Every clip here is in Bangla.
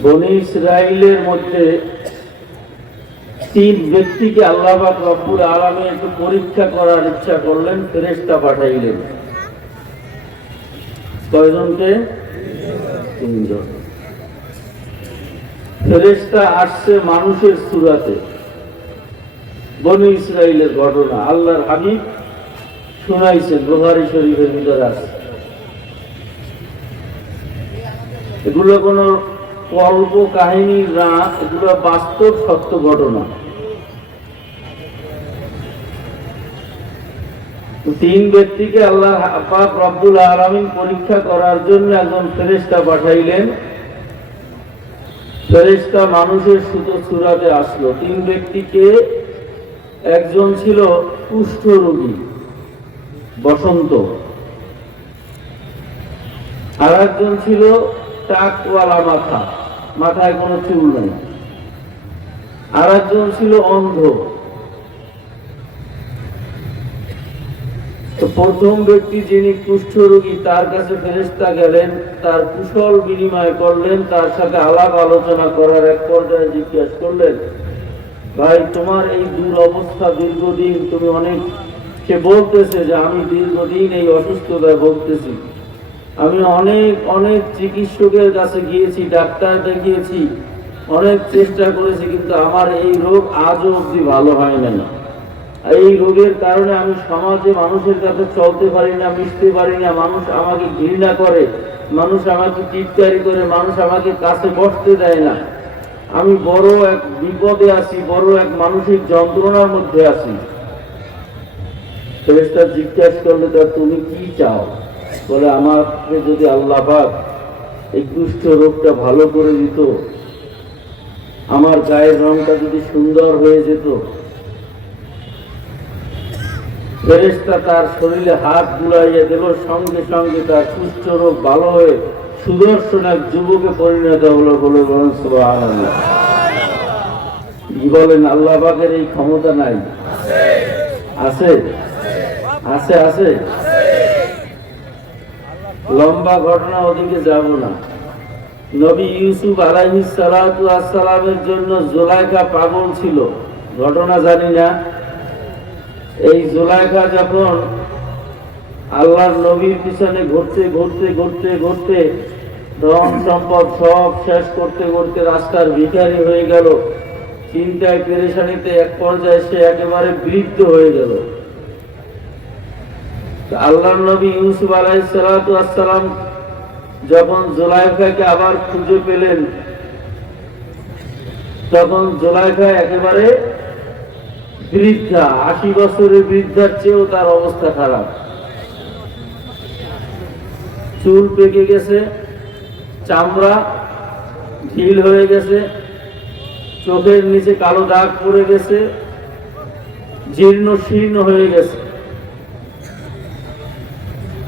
বনি ইসরায়েলের মধ্যে তিন ব্যক্তিকে আল্লাহ রব্বুল আলমে একটু পরীক্ষা করার ইচ্ছা করলেন ফেরেস্তা পাঠাইলেন। কয়জনকে? তিনজন। ফেরেস্তা আসছে মানুষের সুরাতে। বনি ইসরায়েলের ঘটনা, আল্লাহর হাবিব শুনাইছেন বুহারি শরীফের ভিতরে আছে। এগুলো কোনো কল্প কাহিনী না, এগুলো বাস্তব সত্য ঘটনা। তিন ব্যক্তিকে আল্লাহ পাক রব্বুল আলমিন পরীক্ষা করার জন্য একজন ফেরেস্তা পাঠাইলেন। ফেরেস্তা মানুষের সুতো সুরাতে আসলো। তিন ব্যক্তিকে একজন ছিল কুষ্ঠ রোগী, বসন্ত। আর একজন ছিল টাকওয়ালা মাথা। মাথায় কোনো চুল নেই। আর একজন ছিল অন্ধ। প্রথম ব্যক্তি যিনি কুষ্ঠ রোগী, তার কাছে ফেরেস্তা গেলেন, তার কুশল বিনিময় করলেন, তার সাথে আলাপ আলোচনা করার এক পর্যায়ে জিজ্ঞেস করলেন, ভাই, তোমার এই দূর অবস্থা দীর্ঘদিন তুমি অনেক সে বলতেছে যে আমি দীর্ঘদিন এই অসুস্থতায় ভুগতেছি। আমি অনেক অনেক চিকিৎসকের কাছে গিয়েছি, ডাক্তার দেখিয়েছি, অনেক চেষ্টা করেছি, কিন্তু আমার এই রোগ আজও অবধি ভালো হয় না এই রোগের কারণে আমি সমাজে মানুষের কাছে চলতে পারি না, মিশতে পারি না, মানুষ আমাকে ঘৃণা করে, মানুষ আমাকে চিৎকারি করে, মানুষ আমাকে কাছে বসতে দেয় না। আমি বড় এক বিপদে আছি, বড় এক মানসিক যন্ত্রণার মধ্যে আছি। ফেরেস্তা জিজ্ঞাসা করলে তুমি কি চাও? বলে, আমাকে যদি আল্লাহ পাক এই কুষ্ঠ রোগটা ভালো করে দিত, আমার গায়ের রংটা যদি সুন্দর হয়ে যেত ফেরেস্তা তার শরীরে হাত বুলাইয়া দিল, সঙ্গে সঙ্গে তার কুষ্ঠ রোগ ভালো হয়ে সুদর্শন এক যুবকে পরিণত হলো বলে বলেন, সুবহানাল্লাহ। কি বলেন, আল্লাহ পাকের এই ক্ষমতা নাই? আছে? আছে আছে? লম্বা ঘটনা ওদিকে যাব না। নবী ইউসুফ আসসালামের জন্য জোলাইখা পাগল ছিল। ঘটনা জানি না। এই জোলাইখা যখন আল্লাহর নবীর পিছনে ঘুরতে ঘুরতে ঘুরতে ঘুরতে ধন সম্পদ সব শেষ করতে করতে রাস্তার ভিখারি হয়ে গেল। চিন্তায় পেরেশানিতে এক পর্যায়ে সে একেবারে বৃদ্ধ হয়ে গেল। আল্লাহ নবী ইউসুফ আলাইসালাম যখন জোলাইফাকে আবার খুঁজে পেলেন, তখন জোলাইফা একেবারে বৃদ্ধা, আশি বছরের বৃদ্ধার চেয়েও তার অবস্থা খারাপ। চুল পেকে গেছে, চামড়া ঢিল হয়ে গেছে, চোখের নিচে কালো দাগ পড়ে গেছে, জীর্ণ শীর্ণ হয়ে গেছে।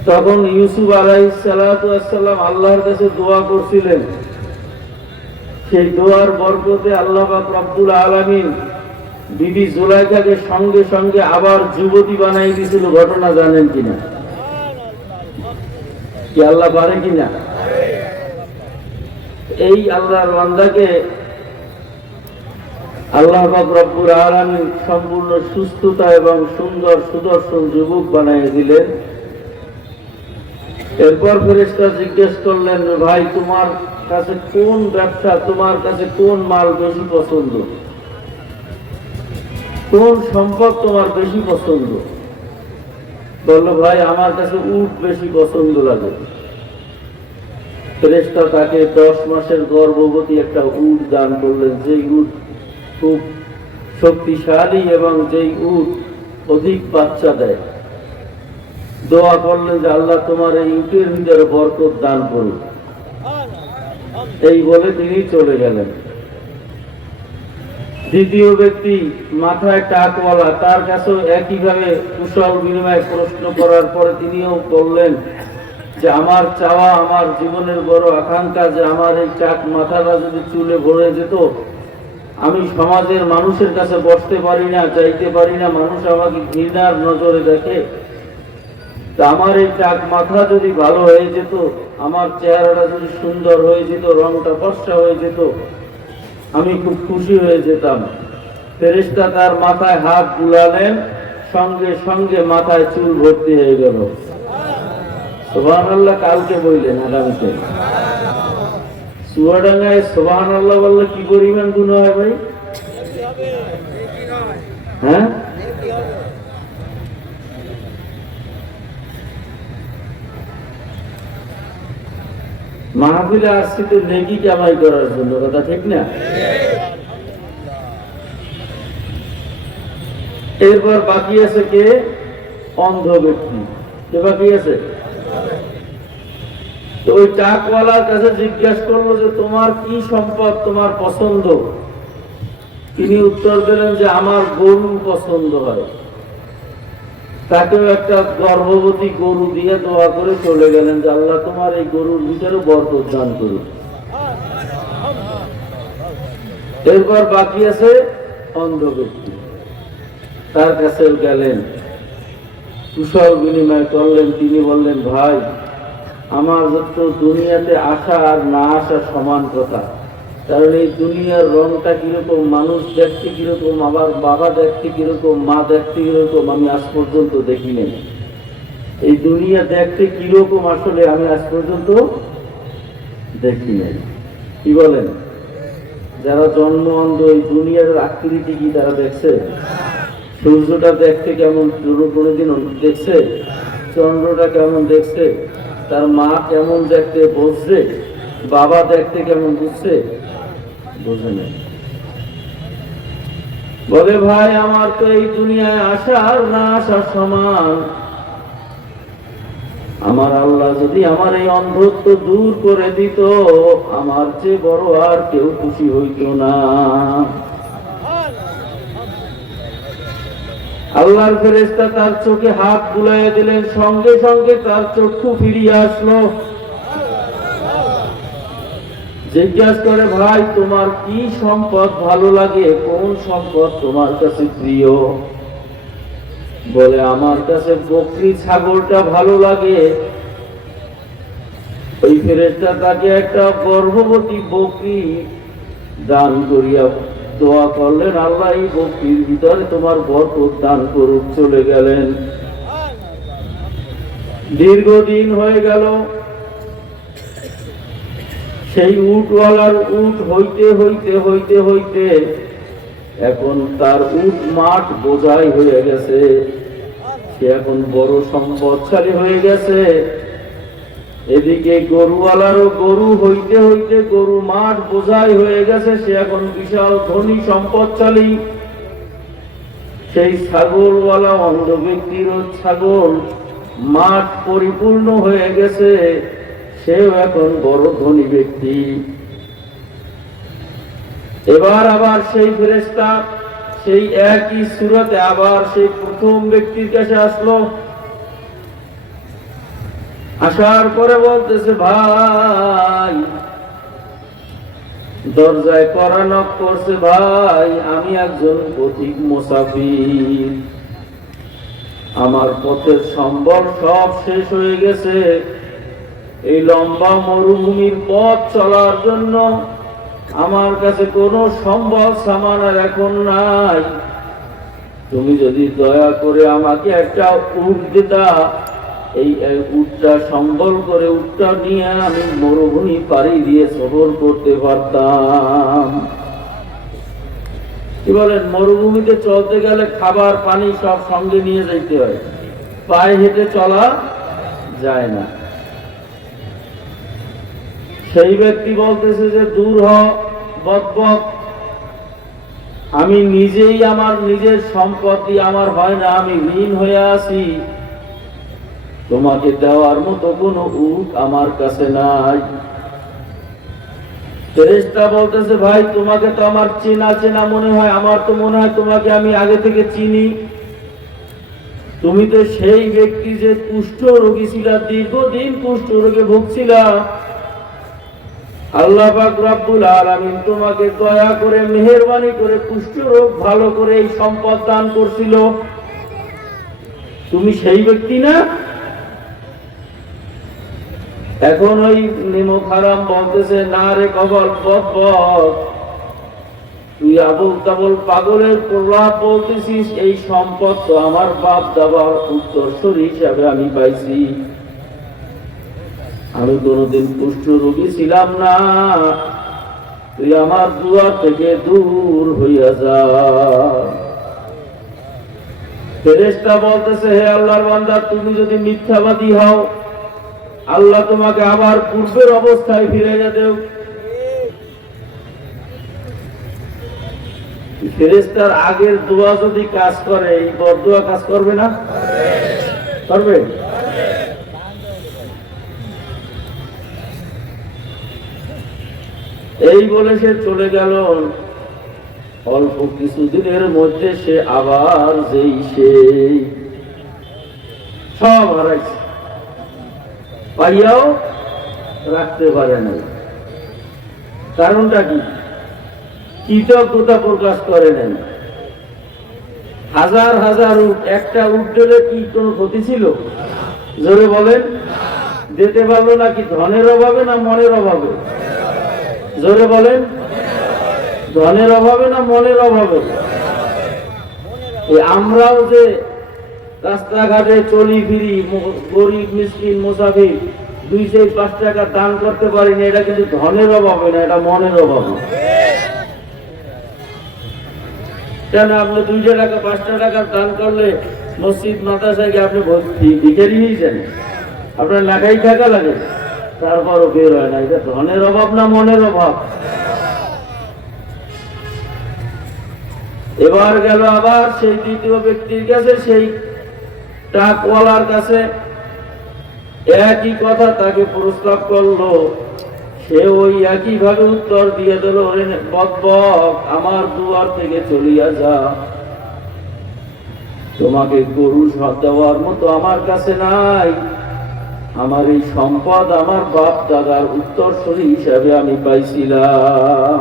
তখন ইউসুফ আলাই সালাম আল্লাহর কাছে দোয়া করছিলেন। সেই দোয়ার বরকতে আল্লাহ রব্বুল আলমিন বিবি জুলাইখাকে সঙ্গে সঙ্গে আবার যুবতী বানাই দিয়েছিল। ঘটনা জানেন কিনা? কি আল্লাহ পারে কিনা? এই আল্লাহর বান্দাকে আল্লাহ পাক রব্বুল আলমিন সম্পূর্ণ সুস্থতা এবং সুন্দর সুদর্শন যুবক বানিয়ে দিলেন। এরপর ফেরেস্তা জিজ্ঞেস করলেন ভাই, তোমার কাছে কোন ব্যবসা, তোমার কাছে কোন মাল বেশি পছন্দ? কোন সম্পদ তোমার বেশি পছন্দ? বলল, ভাই, আমার কাছে উট বেশি পছন্দ লাগে। ফেরেস্তা তাকে দশ মাসের গর্ভবতী একটা উট দান করলেন। যেই উট খুব শক্তিশালী এবং যেই উট অধিক বাচ্চা দেয়। দোয়া করলেন যে আল্লাহ তোমার এই উটের বরকত দান করুন এই বলে তিনি চলে গেলেন। দ্বিতীয় ব্যক্তি মাথায় টাকওয়ালা, তার কাছেও একইভাবে কুশল বিনিময় প্রশ্ন করার পরে তিনিও বললেন যে, আমার চাওয়া, আমার জীবনের বড় আকাঙ্ক্ষা যে আমার এই টাক মাথাটা যদি চুলে ভরে যেত, আমি সমাজের মানুষের কাছে বসতে পারি না চাইতে পারি না, মানুষ আমাকে ঘৃণার নজরে দেখে। তা আমার এই টাক মাথা যদি ভালো হয়ে যেত, আমার চেহারাটা যদি সুন্দর হয়ে যেত, রংটা ফর্সা হয়ে যেত, আমি খুব খুশি হয়ে যেতাম। ফেরেশতা তার মাথায় হাত বুলালেন, সঙ্গে সঙ্গে মাথায় চুল ভর্তি হয়ে গেল। সোহান আল্লাহ কালকে বললেন আগামীতে। চুয়াডাঙ্গায় সোহান আল্লাহ বললে কি পরিমাণ গুণ হয় ভাই? হ্যাঁ? মাহফিলে আসছি তো নেকি কামাই করার জন্য, কথা ঠিক না? এরপর বাকি আছে কে? অন্ধ ব্যক্তি। কে বাকি আছে? তো ওই টাকওয়ালার কাছে জিজ্ঞাসা করল যে, তোমার কি সম্পদ? তোমার পছন্দ? তিনি উত্তর দিলেন যে, আমার গরু পছন্দ হয়। তাকেও একটা গর্ভবতী গরু দিয়ে দোয়া করে চলে গেলেন যে আল্লাহ তোমার এই গরুর ভিতরে বরকত দান করুন এরপর বাকি আছে অন্ধ ব্যক্তি তার কাছে গেলেন। কুশল বিনিময় করলেন, তিনি বললেন, ভাই, আমার যত দুনিয়াতে আসা আর না আসা সমান কথা। কারণ এই দুনিয়ার রংটা কীরকম, মানুষ দেখতে কীরকম, আবার বাবা দেখতে কীরকম, মা দেখতে কীরকম, আমি আজ পর্যন্ত দেখি নাই। এই দুনিয়া দেখতে কীরকম আসলে আমি আজ পর্যন্ত দেখি নাই। কি বলেন? যারা জন্ম অন্ধ, এই দুনিয়ার আকৃতি কি তারা দেখছে? সূর্যটা দেখতে কেমন কোনো কোনোদিন দেখছে? চন্দ্রটা কেমন দেখছে? তার মা কেমন দেখতে বসছে বাবা দেখতে কেমন বুঝছে? বোঝে না বলে, ভাই, আমার তো এই দুনিয়ায় আসা আর না আসা সমান। আমার আল্লাহ যদি আমার এই অন্ধত্ব দূর করে দিত, আমার চেয়ে বড় আর কেউ খুশি হইত না। আল্লাহর ফেরেস্তা তার চোখে হাত বুলাইয়া দিলেন, সঙ্গে সঙ্গে তার চক্ষু ফিরিয়ে আসলো। জিজ্ঞাসা করে, ভাই, তোমার কি সম্পদ ভালো লাগে? কোন সম্পদ তোমার কাছে প্রিয়? বলে, আমার কাছে বকরি ছাগলটা ভালো লাগে। ওই ফেরেস্তা তাকে একটা গর্ভবতী বকরি দান করিয়া দোয়া করলেন। আল্লাহ এই বকরির ভিতরে তোমার বরকত দান করুক। চলে গেলেন। দীর্ঘদিন হয়ে গেল। সেই উটওয়ালার উট হইতে হইতে হইতে হইতে এখন তার উট মাঠ বোঝাই হয়ে গেছে। সে এখন বড় সম্পদশালী হয়ে গেছে। এদিকে গরুওয়ালারও গরু হইতে হইতে গরু মাঠ বোঝাই হয়ে গেছে। সে এখন বিশাল ধনী সম্পদশালী। সেই ছাগলওয়ালা অন্ধ ব্যক্তিরও ছাগল মাঠ পরিপূর্ণ হয়ে গেছে। সেও এখন বড় ধনী ব্যক্তি। এবার আবার সেই ফেরেস্তা সেই একই সুরতে আবার সেই প্রথম ব্যক্তির কাছে আসলো। আসার পরে বলতেছে, ভাই, দরজায় করানক করছে, ভাই, আমি একজন পথিক মুসাফির। আমার পথের সম্বল সব শেষ হয়ে গেছে। এই লম্বা মরুভূমির পথ চলার জন্য আমার কাছে কোনো সম্ভব সামান আর এখন নাই। তুমি যদি দয়া করে আমাকে একটা উট দিতা, এই উটটা সম্বল করে উটটা নিয়ে আমি মরুভূমি পাড়ি দিয়ে সফর করতে পারতাম। কি বলেন, মরুভূমিতে চলতে গেলে খাবার পানি সব সঙ্গে নিয়ে যাইতে হয়। পায়ে হেঁটে চলা যায় না। সেই ব্যক্তি বলতেছে যে, দূর আমি নিজেই আমার নিজের সম্পত্তি, আমার হয় না, আমি ঋণ হয়ে আছি। তোমাকে দেওয়ার মতো কোনো উট আমার কাছে নাই। ফেরেশতা বলতেছে, ভাই, তোমাকে তো আমার চেনা চেনা মনে হয়। আমার তো মনে হয় তোমাকে আমি আগে থেকে চিনি। তুমি তো সেই ব্যক্তি যে কুষ্ঠ রোগী ছিল, দীর্ঘদিন কুষ্ঠ রোগে ভুগছিলা। আল্লাহ পাক রব্বুল আলামিন তোমাকে দয়া করে, মেহেরবানি করে কুষ্ঠ রোগ ভালো করে এই সম্পদ দান করছিল। তুমি সেই ব্যক্তি না? এখন ওই নিমক হারাম বলতেছে, না রে কবল বক বক তুই আবুল তাবুল পাগলের প্রলাপ বলতেছিস, এই সম্পদ তো আমার বাপ দাবার উত্তরসূরি হিসাবে আমি পাইছি। আমি কোনোদিন কুষ্ঠ রোগী ছিলাম না। তুই আমার দুয়ার থেকে দূর হইয়া যা। ফেরেশতা বলতেছে, হে আল্লাহর বান্দা, তুমি যদি মিথ্যাবাদী হও, আল্লাহ তোমাকে আবার পূর্বের অবস্থায় ফিরে যেতেও ফেরেস্তার আগের দোয়া যদি কাজ করে, এই বরদোয়া কাজ করবে না? করবে? এই বলে সে চলে গেল। অল্প কিছুদিনের মধ্যে সে আবার যেই সেই সব হারাইছে। পাইয়াও রাখতে পারে নাই। কারণটা কি? কৃতজ্ঞতা প্রকাশ করে নেন হাজার হাজার উট, একটা উট দিলে কি কোনো ক্ষতি ছিল? জোরে বলেন যেতে পারল নাকি ধনের অভাবে না মনের অভাবে? জোরে বলেন। ধনের অভাবে না মনের অভাবে? আমরাও যে রাস্তাঘাটে চলি ফিরি গরিব, মিসকিন, মুসাফির, দুই চাই পাঁচ টাকা দান করতে পারি না এটা কিন্তু ধনের অভাবে না, এটা মনের অভাবে। কেন আপনি দুইশো টাকা, পাঁচটা টাকা দান করলে মসজিদ, মাদ্রাসায় আপনি ভর্তি হয়ে যান আপনার লাগাই টাকা লাগে। তারপরও বের হয় না এটা ধনের অভাব না মনের অভাব? এবার গেল আবার সেই দ্বিতীয় ব্যক্তির কাছে, সেই ট্রাকওয়ালার কাছে। একই কথা তাকে প্রস্তাব করল। সে ওই একই ভাবে উত্তর দিয়ে দিল আমার দুয়ার থেকে চলিয়া যা। তোমাকে গরু সব দেওয়ার মতো আমার কাছে নাই। আমার এই সম্পদ আমার বাপ দাদার উত্তরসূরি হিসাবে আমি পাইছিলাম।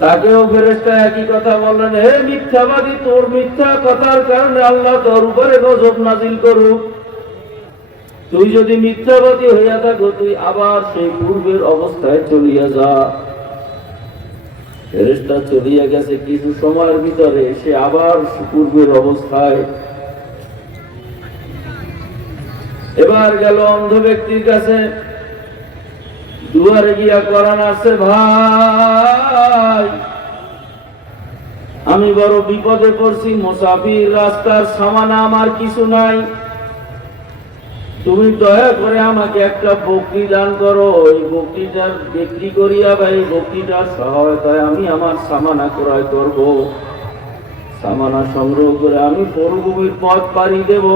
তাকেও ফেরেস্তা একই কথা বললেন, হে মিথ্যাবাদী, তোর মিথ্যা কথার কারণে আল্লাহ তোর উপরে গজব নাজিল করুক। তুই যদি মিথ্যাবাদী হইয়া থাকো, তুই আবার সেই পূর্বের অবস্থায় চলিয়া যা। ফেরেস্তা চলিয়া গেছে। কিছু সময়ের ভিতরে সে আবার পূর্বের অবস্থায় এবার গেল অন্ধ ব্যক্তির কাছে। দুয়ারে গিয়া করান আছে, ভাই, আমি বড় বিপদে পড়ছি, মোসাফির রাস্তার সামানা আমার কিছু নাই। তুমি দয়া করে আমাকে একটা বকরি দান করো। ওই বকরিটার বিক্রি করিয়া বা এই বকরিটার সহায়তায় আমি আমার সামানা ক্রয় করব। সামানা সংগ্রহ করে আমি মরুভূমির পথ পাড়ি দেব।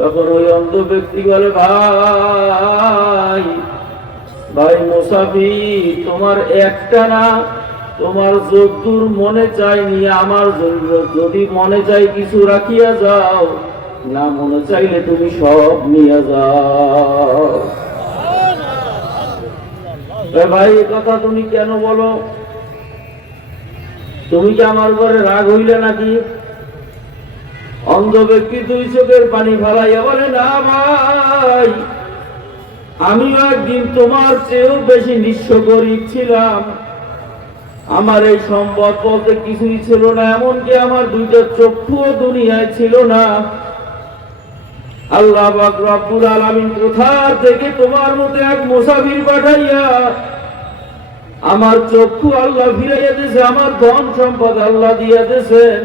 তখন ওই অন্ধ ব্যক্তি বলে, ভাই ভাই মোসাফি, তোমার একটা না, তোমার যদ্দুর মনে চাই নিয়ে আমার যদি মনে চাই কিছু রাখিয়া যাও, না মনে চাইলে তুমি সব নিয়ে যাও। ভাই কথা তুমি কেন বলো? তুমি কি আমার ঘরে রাগ হইলে নাকি? অন্ধ ব্যক্তি দুই চোখের পানি ফেলাইয়া বলে, না ভাই, আমিও একদিন তোমার চেয়েও বেশি নিঃস্ব গরিব ছিলাম। আমার এই সম্পদ বলতে কিছুই ছিল না, এমনকি আমার দুইটা চক্ষুও দুনিয়ায় ছিল না। আল্লাহ রব্বুল আলামিন কোথা থেকে তোমার মতো এক মুসাফির পাঠাইয়া আমার চক্ষু আল্লাহ ফিরাইয়া দিয়েছে, আমার ধন সম্পদ আল্লাহ দিয়া দিয়েছেন।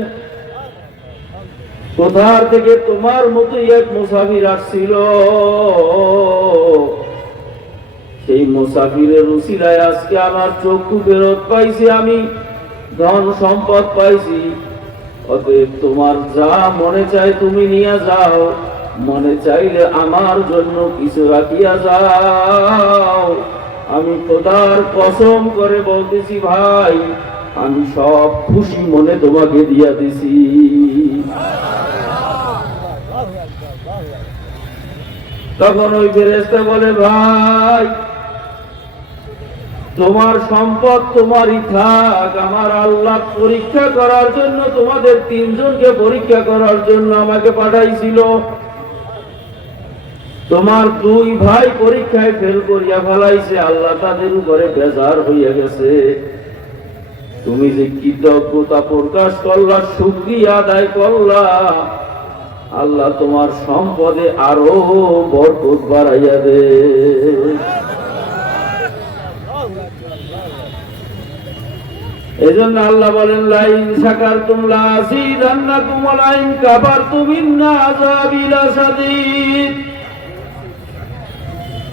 কোথার থেকে তোমার মতোই এক মুসাফির আসছিল? সেই মুসাফিরের উসিলায় আজকে আমার চক্ষু ফেরত পাইছি আমি, ধন সম্পদ পাইছি। অতএব তোমার যা মনে চাই তুমি নিয়ে যাও, মনে চাইলে আমার জন্য কিছু রাখিয়া যাও। আমি খোদার কসম করে বলতেছি, ভাই, আমি সব খুশি মনে তোমাকে দিয়া দিছি। তখন ওই ফেরেস্তা বলে, ভাই, তোমার সম্পদ তোমারই থাক। আমার আল্লাহ পরীক্ষা করার জন্য তোমাদের তিনজনকে পরীক্ষা করার জন্য আমাকে পাঠাইছিল। তোমার দুই ভাই পরীক্ষায় ফেল করিয়া ফেলাইছে। আল্লাহ তাদের উপরে বেজার হইয়া গেছে। তুমি যে কৃতজ্ঞতা প্রকাশ করলা, শুক্রিয়া আদায় করলা। আল্লাহ তোমার সম্পদে আরও বরকত বাড়াইয়া দে। এই জন্য আল্লাহ বলেন, লাইন সাকার তুমলা আসিদান্না কুমলাইন কাবার তুমিন্না আজাবিলা সাদিদ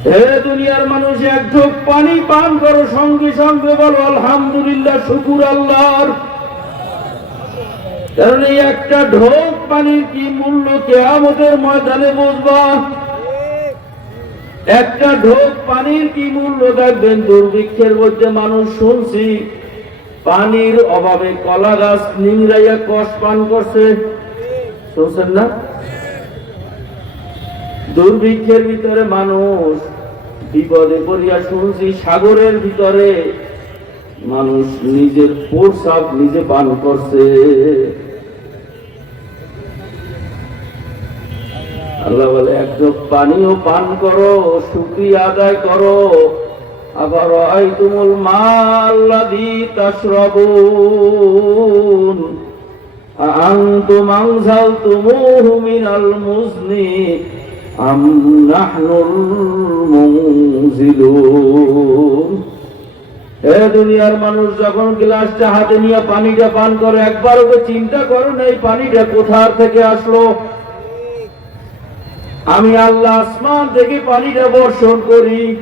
হে দুনিয়ার মানুষ, এক ঢোক পানি পান করো, সঙ্গে সঙ্গে বলো, আলহামদুলিল্লাহ, শুকুর আল্লাহর। কারণ এই একটা ঢোক পানির কি মূল্য কেয়ামতের ময়দানে বুঝবা? একটা ঢোক পানির কি মূল্য দেখবেন? দুর্ভিক্ষের মধ্যে মানুষ শুনছি, পানির অভাবে কলা গাছ নিংড়াইয়া কষ পান করছে। শুনছেন না? দুর্ভিক্ষের ভিতরে মানুষ বিপদে পড়িয়া শুনছি, সাগরের ভিতরে মানুষ নিজের প্রসাব নিজে পান করছে। আল্লাহ বলে এক ঢোক পানিও পান করো শুক্রিয়া আদায় করো আবার আই তুমুল মাল্লাদি তাশরাবুন أأنتم أنزلتموه من المزن أم نحن المنزلون এ দুনিয়ার মানুষ যখন গ্লাসটা হাতে নিয়ে পানিটা পান করে একবার ওকে চিন্তা করো না এই পানিটা কোথার থেকে আসলো আমি আল্লাহ আসমান থেকে পানিটা বর্ষণ করি।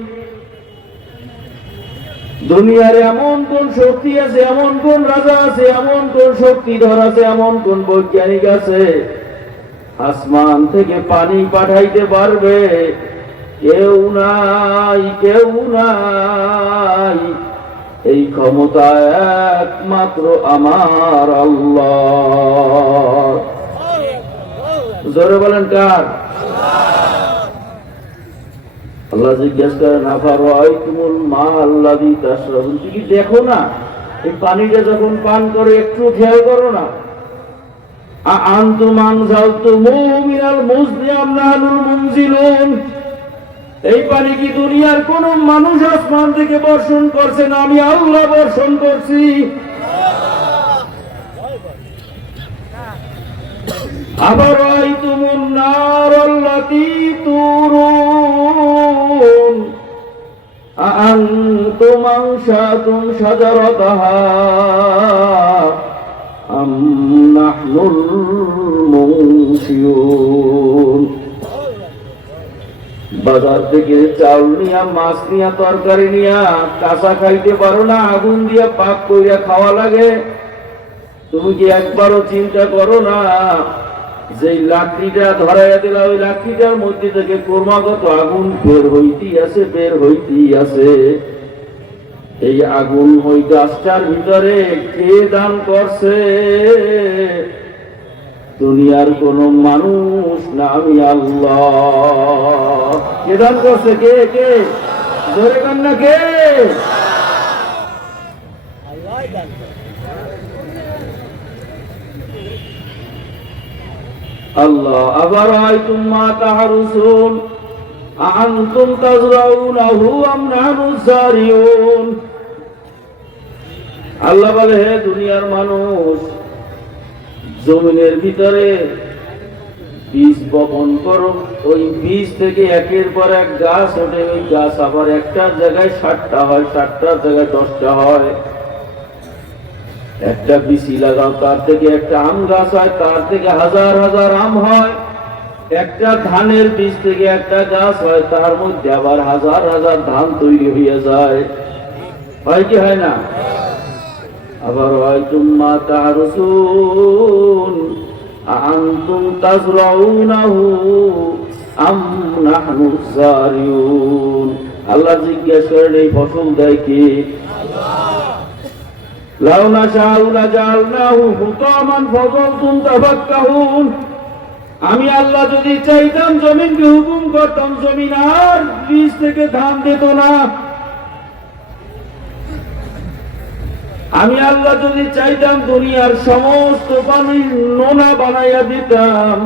দুনিয়ার এমন কোন শক্তি আছে, এমন কোন রাজা আছে, এমন কোন শক্তিধর আছে, এমন কোন বৈজ্ঞানিক আছে? আসমান থেকে পানি পাঠাইতে পারবে। কেউ নাই কেউ নাই। এই ক্ষমতা একমাত্র আমার আল্লাহ। জোরে বলেন কার? আল্লাহ জিজ্ঞেস করেন আফার তুমুল মা আল্লাহ দি তুমি কি, দেখো না, এই পানিটা যখন পান করে, একটু খেয়াল করো না। এই পানি কি দুনিয়ার কোন মানুষ আসমান থেকে বর্ষণ করছে না? আমি আল্লাহ বর্ষণ করছি। আবার তুমুন নার আল্লাতি তুরুন أأنتم أنشأتم شجرتها أم نحن المنشئون বাজার থেকে চাউল নিয়া মাছ নিয়া তরকারি নিয়া কাঁচা খাইতে পারো না আগুন দিয়া পাক কইরা খাওয়া লাগে তুমি কি একবারও চিন্তা করো না যে লাকড়িটা ধরাইয়া দিলা, ওই লাকড়িটার মধ্যে থেকে ক্রমাগত আগুন বের হইতেই আছে বের হইতেই আছে এই আগুন ওই গাছটার ভিতরে কে দান করছে? দুনিয়ার কোন মানুষ না আমি আল্লাহ। কে দান করছে? কে কে? জোরে কান্না কে? আল্লাহ, আবার আইতুম মা তাহারুসুন আনতুম তাজরাউনাহু আম আল্লাহ বলে, হে দুনিয়ার মানুষ, জমিনের ভিতরে বীজ বপন করো। ওই বীজ থেকে একের পর এক গাছ ওঠে, ওই গাছ আবার একটা জায়গায় ষাটটা হয় ষাটটার জায়গায় দশটা হয়। একটা বিসি লাগাও, তার থেকে একটা আম গাছ হয়, তার থেকে হাজার হাজার আম হয়। একটা ধানের বীজ থেকে একটা গাছ হয়, তার মধ্যে আবার হাজার হাজার ধান তৈরি হইয়া যায়। হয় কি হয় না? আবার হয়তো মা তারসুন আনতুম তাজরাউনাহু, আম নাহনু জারিউন। আল্লাহ জিজ্ঞেস করেন, এই ফসল দেয় কে? আমি আল্লাহ যদি চাইতাম জমিনকে হুকুম করতাম, জমিন আর বীজ থেকে ধান দিত না। আমি আল্লাহ যদি চাইতাম দুনিয়ার সমস্ত পানি নোনা বানাইয়া দিতাম।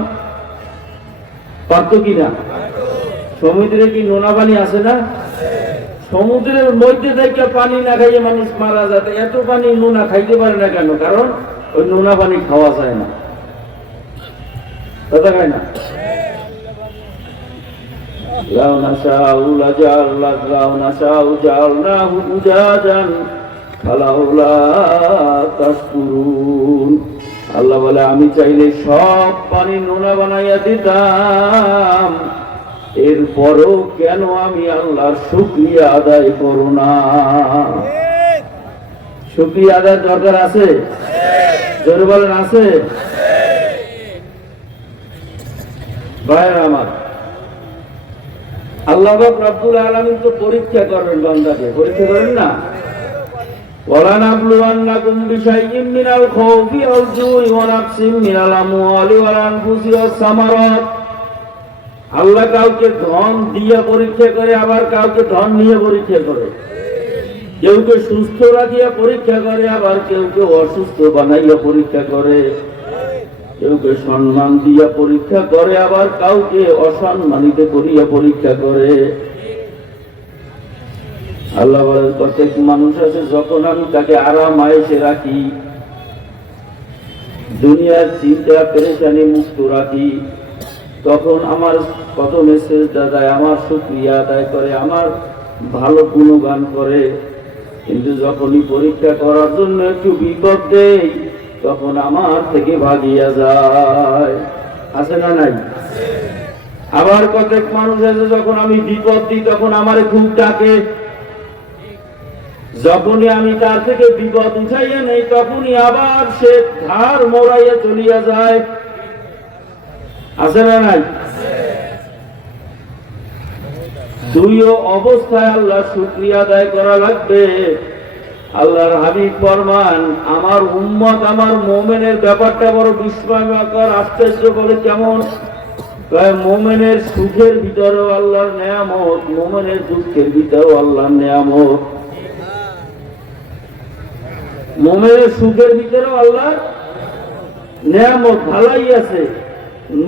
পারত কিনা সমুদ্রে কি নোনা পানি আছে না? সমুদ্রের মধ্যে থেকে পানি না খাইয়ে মানুষ মারা যাতে এত পানি নোনা খাইতে পারে না কেন কারণ ওই নোনা পানি খাওয়া যায় না কথা খায় না لو نشاء لجعل لو نشاء جعلناه أجاجا فلولا تشكرون আল্লাহ বলে আমি চাইলে সব পানি নোনা বানাইয়া দিতাম এরপরও কেন আমি আল্লাহর শুক্রিয়া আদায় করো না শুক্রিয়া আদায় দরকার আছে জোরে বলেন আছে ভাইয়ের আমার আল্লাহ রব্বুল আলমিন তো পরীক্ষা করবেন বান্দাকে পরীক্ষা করেন না ولنبلونكم بشيء من الخوف والجوع ونقص من الأموال والأنفس والثمرات আল্লাহ কাউকে ধন দিয়ে পরীক্ষা করে, আবার কাউকে ধন নিয়ে পরীক্ষা করে। কেউ কে সুস্থ রাখিয়া পরীক্ষা করে, আবার কেউ কে অসুস্থ বানাইয়া পরীক্ষা করে। কেউ কে সম্মান দিয়া পরীক্ষা করে, আবার কাউকে অসম্মানিত করিয়া পরীক্ষা করে। আল্লাহ বলেন, প্রত্যেক মানুষ আছে, যখন আমি তাকে আরাম আয়েসে রাখি, দুনিয়ার চিন্তা, পেরেশানি, মুক্ত রাখি। তখন আমার কত মেসেজ দাদায় আমার সুক্রিয়া আদায় করে, আমার ভালো গুণগান করে। কিন্তু যখনই পরীক্ষা করার জন্য একটু বিপদ দেয়, তখন আমার থেকে ভাগিয়া যায়। আছে না নাই? আবার কতক মানুষ আছে, যখন আমি বিপদ দিই, তখন আমার খুব ডাকে। যখনই আমি তার থেকে বিপদ উঠাইয়া নেই, তখনই আবার সে ধার মোড়াইয়া চলিয়া যায়। আছে না নাই? অবস্থায় আল্লাহ শুক্রিয়া আদায় করা লাগবে। আল্লাহর হাবিব ফরমান, আমার উম্মত, আমার মোমেনের ব্যাপারটা বড় বিস্ময়কর আশ্চর্য বলে কেমন? মোমেনের সুখের ভিতরেও আল্লাহর নেয়ামত, মোমেনের দুঃখের ভিতরেও আল্লাহর নেয়ামত। মোমেনের সুখের ভিতরেও আল্লাহর নেয়ামত ভালাই আছে।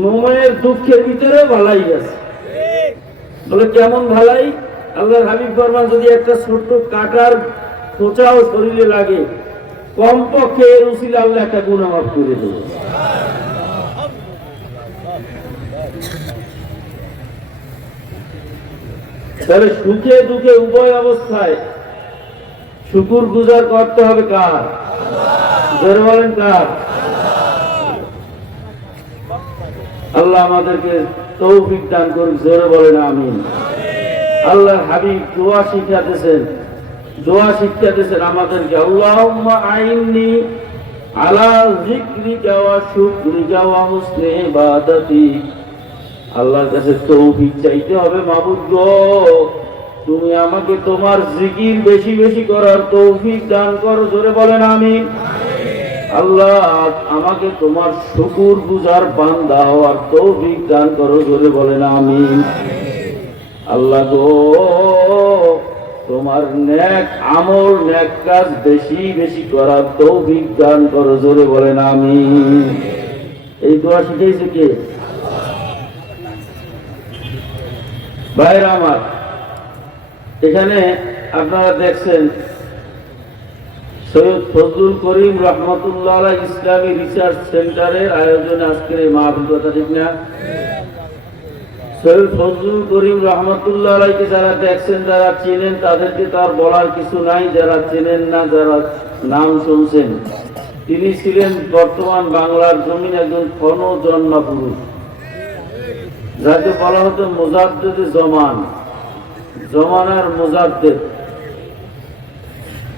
মোমেনের দুঃখের ভিতরেও ভালাই আছে বলে, কেমন ভালাই? আল্লাহর হাবিব ফরমান, যদি একটা ছোট্ট কাটার খোঁচাও শরীরে লাগে, কমপক্ষে এর উচিলে আল্লাহ একটা গুণা মাফ করে দেবে। তাহলে সুখে দুঃখে উভয় অবস্থায় শুকুর গুজার করতে হবে কার? বলেন কার? আল্লাহ আমাদেরকে তৌফিক দান করুন জোরে বলেন আমিন। আল্লাহ হাবিব দোয়া শিখাতেছেন দোয়া শিখাতেছেন আমাদেরকে। আল্লাহুম্মা আইননি আলা যিকরিকা ওয়া শুকরিকা ওয়া হুসনি ইবাদাতি। আল্লাহর কাছে তৌফিক চাইতে হবে, মাবুদ তুমি আমাকে তোমার জিকির বেশি বেশি করার তৌফিক দান করো, জোরে বলেন আমিন। আল্লাহ, আমাকে তোমার শুকুর গুজার বান্দা হওয়ার তৌফিক দান করো, জোরে বলেন আমিন। আল্লাহ গো, তোমার ন্যাক আমল ন্যাক কাজ বেশি বেশি করার তৌফিক দান করো, জোরে বলেন আমি এই দোয়া শিখেছে কে? ভাইরা আমার, এখানে আপনারা দেখছেন সৈয়দ ফজলুল করিম রহমতুল্লাহ ইসলামী রিসার্চ সেন্টারের আয়োজনে আজকের এই মাহফিল ঠিক না? সৈয়দ ফজলুল করিম রহমতুল্লাহ আলাইকে যারা দেখছেন, যারা চেনেন, তাদেরকে তার বলার কিছু নাই। যারা চেনেন না, যারা নাম শুনছেন, তিনি ছিলেন বর্তমান বাংলার জমিন একজন ক্ষণ জন্মা পুরুষ যাকে বলা হতো মোজাদ্দেদ জমান। জমানার মোজাদ্দেদ।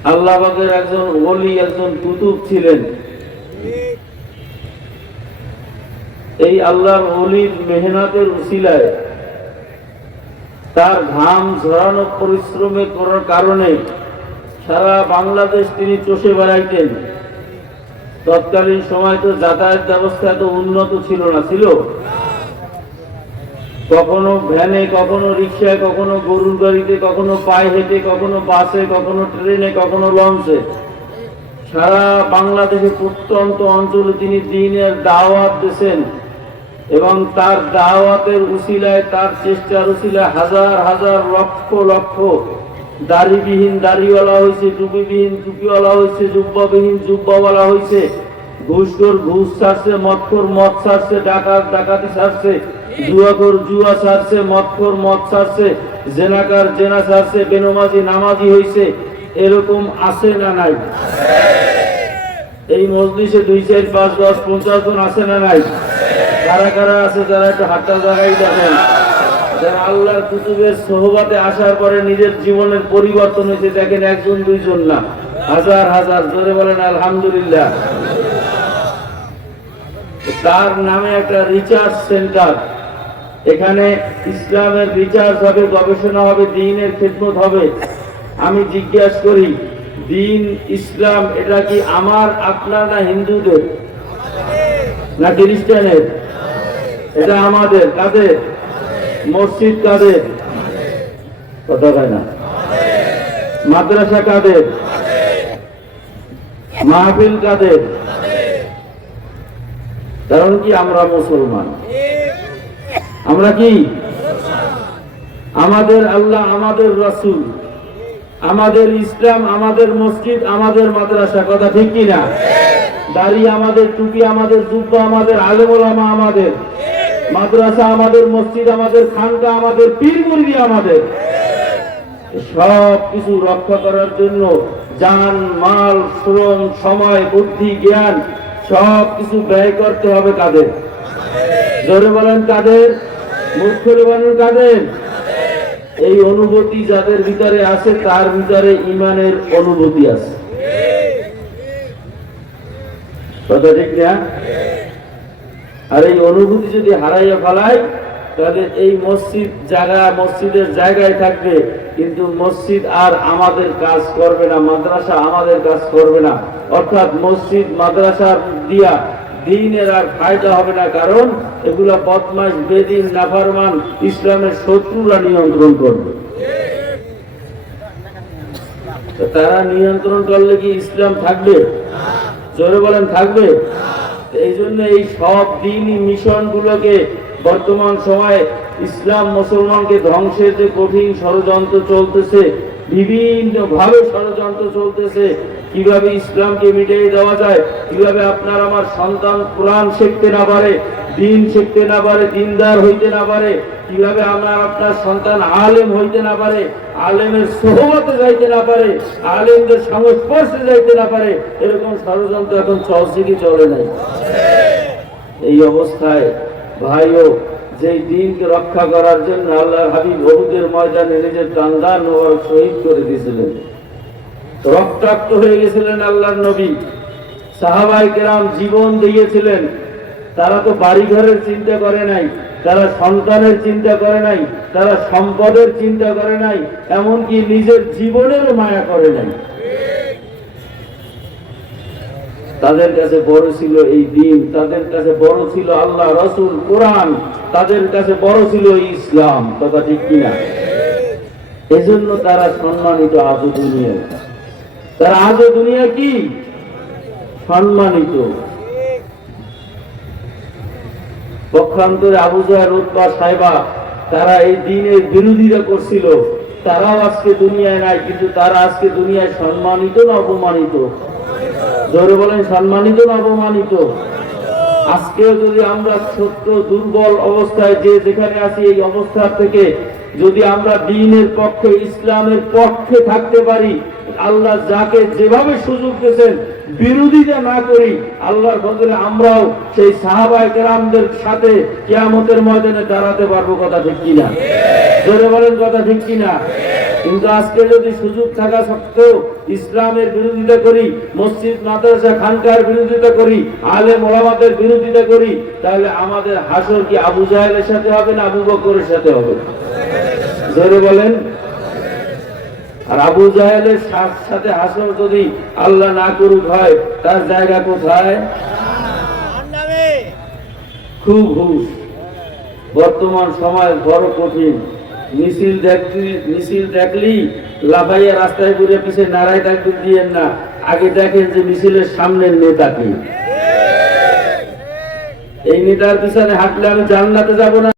আল্লাহবাগের একজন ওলি, একজন কুতুব ছিলেন। এই আল্লাহর অলির মেহনতের উসিলায় তার ঘাম ঝরানো পরিশ্রমে করার কারণে সারা বাংলাদেশ তিনি চষে বেড়াইতেন। তৎকালীন সময় তো যাতায়াত ব্যবস্থা এত উন্নত ছিল না, ছিল? কখনো ভ্যানে, কখনো রিক্সায়, কখনো গরুর গাড়িতে, কখনো পায়ে হেঁটে, কখনো বাসে, কখনো ট্রেনে, কখনো লঞ্চে। সারা বাংলাদেশে প্রত্যন্ত অঞ্চলে তিনি দিনের দাওয়াত দিয়েছেন এবং তার দাওয়াতের উসিলায়, তার চেষ্টার উসিলায় হাজার হাজার লক্ষ লক্ষ দাড়িবিহীন দাড়িওয়ালা হয়েছে, টুপিবিহীন টুপিওয়ালা হয়েছে, জুব্বাবিহীন জুব্বাওয়ালা হয়েছে। ঘুষখোর ঘুষ ছাড়ছে মদখোর মদ ছাড়ছে, ডাকাত, ডাকাতি ছাড়ছে। জুয়া মদ জেনাকার, জেনা বেনমাজি, নামাজি এরকম আছে না নাই? এই মজলিসে দুই চার, পাঁচ, দশ, পঞ্চাশ জন আছে না নাই? কারা কারা আছে যারা একটু জায়গায় দেখেন? যারা আল্লাহর কুতুবের সোহবাতে আসার পরে নিজের জীবনের পরিবর্তন হয়েছে, দেখেন একজন, দুইজন না। হাজার হাজার ধরে বলেন আলহামদুলিল্লাহ। তার নামে একটা রিচার্জ সেন্টার এখানে ইসলামের রিসার্চ হবে, গবেষণা হবে, দিনের খেদমত হবে। আমি জিজ্ঞাসা করি, দিন ইসলাম এটা কি আমার আপনার না হিন্দুদের? না খ্রিস্টানের এটা আমাদের, কাদের? মসজিদ কাদের? কথা হয় না। মাদ্রাসা কাদের? মাহফিল কাদের? কারণ কি আমরা মুসলমান? আমরা কি? আমাদের আল্লাহ আমাদের রাসূল। আমাদের ইসলাম, আমাদের মসজিদ, আমাদের মাদ্রাসা, কথা ঠিক কি না দাড়ি আমাদের, টুপি আমাদের, জুব্বা আমাদের, আলেমোলামা আমাদের, মাদ্রাসা আমাদের, মসজিদ আমাদের, খানকা আমাদের, পীর মুরগি আমাদের। সব কিছু রক্ষা করার জন্য যান মাল, শ্রম, সময়, বুদ্ধি, জ্ঞান সব কিছু ব্যয় করতে হবে কাদের? জোরে বলেন কাদের? বলেন কাদের? এই অনুভূতি যাদের ভিতরে আছে, তার ভিতরে ইমানের অনুভূতি আছে। কথা ঠিক না? আর এই অনুভূতি যদি হারাইয়া ফেলায়, তাহলে এই মসজিদ জায়গা মসজিদের জায়গায় থাকবে, কিন্তু মসজিদ আর আমাদের কাজ করবে না, মাদ্রাসা আমাদের কাজ করবে না। অর্থাৎ মসজিদ মাদ্রাসা দিয়া দিনের আর ফায়দা হবে না, কারণ এগুলা বদমাস বেদিন, নাফারমান, ইসলামের শত্রুরা নিয়ন্ত্রণ করবে। তারা নিয়ন্ত্রণ করলে কি ইসলাম থাকবে? জোরে বলেন, থাকবে। এই জন্য এই সব দিনই মিশন গুলোকে বর্তমান সময়ে ইসলাম মুসলমানকে ধ্বংসের যে কঠিন ষড়যন্ত্র চলতেছে বিভিন্ন ভাবে ষড়যন্ত্র চলতেছে। কীভাবে ইসলামকে মিটিয়ে দেওয়া যায়, কীভাবে আপনার আমার সন্তান কোরআন শিখতে না পারে, দিন শিখতে না পারে, দিনদার হইতে না পারে, কীভাবে আমার আপনার সন্তান আলেম হইতে না পারে, আলেমের সোহবতে যাইতে না পারে, আলেমদের সংস্পর্শে যাইতে না পারে, এরকম ষড়যন্ত্র এখন কি চলে নাই? এই অবস্থায় ভাইও যে দিনকে রক্ষা করার জন্য আল্লাহ হাবিব বহুদের ময়দানে নিজের টান্দান শহীদ করে দিয়েছিলেন। রক্তাক্ত হয়ে গেছিলেন আল্লাহর নবী। সাহাবাই কেরাম জীবন দিয়েছিলেন। তারা তো বাড়ি ঘরের চিন্তা করে নাই, তারা সন্তানের চিন্তা করে নাই, তারা সম্পদের চিন্তা করে নাই, এমনকি নিজের জীবনের মায়া করে নাই। তাদের কাছে বড় ছিল এই দিন, তাদের কাছে বড় ছিল আল্লাহ রসুল কোরআন, তাদের কাছে বড় ছিল ইসলাম, কথা ঠিক কিনা? এজন্য তারা সম্মানিত আজও দুনিয়ায়। তারা আজও দুনিয়া কি? সম্মানিত। পক্ষান্তরে আবু জাহের উৎপা সাহেবা তারা এই দিনের বিরোধিতা করছিল। তারাও আজকে দুনিয়ায় নাই, কিন্তু তারা আজকে দুনিয়ায় সম্মানিত না অপমানিত? জোরে বলেন, সম্মানিত না অপমানিত? আজকেও যদি আমরা সত্য দুর্বল অবস্থায় যে যেখানে আছি, এই অবস্থা থেকে যদি আমরা দিনের পক্ষে, ইসলামের পক্ষে থাকতে পারি আল্লাহ যাকে যেভাবে সুযোগ দিয়েছেন, বিরোধিতা না করি, আল্লাহর বদলে আমরাও সেই সাহাবায় কেরামদের সাথে কেয়ামতের ময়দানে দাঁড়াতে পারব কথা ঠিক কিনা? জোরে বলেন কথা ঠিক কিনা? কিন্তু আজকে যদি সুযোগ থাকা সত্ত্বেও ইসলামের বিরোধিতা করি, মসজিদ, মাদ্রাসা, খানকার বিরোধিতা করি আলে মোলামাদের বিরোধিতা করি, তাহলে আমাদের হাসর কি আবু জাহেলের সাথে হবে না আবু বকরের সাথে হবে? জোরে বলেন। আর আবু জাহেলের সাথ- সাথে হাসর যদি আল্লাহ না করুক হয়, তার জায়গা কোথায়? খুব হুশ। বর্তমান সময় বড় কঠিন। মিছিল দেখলি মিছিল দেখলি লাফাইয়া রাস্তায় ঘুরে পিছে নারায় ডাকতে দিয়েন না। আগে দেখেন যে মিছিলের সামনের নেতা কি। এই নেতার পিছনে হাঁটলে আমি জান্নাতে যাব না।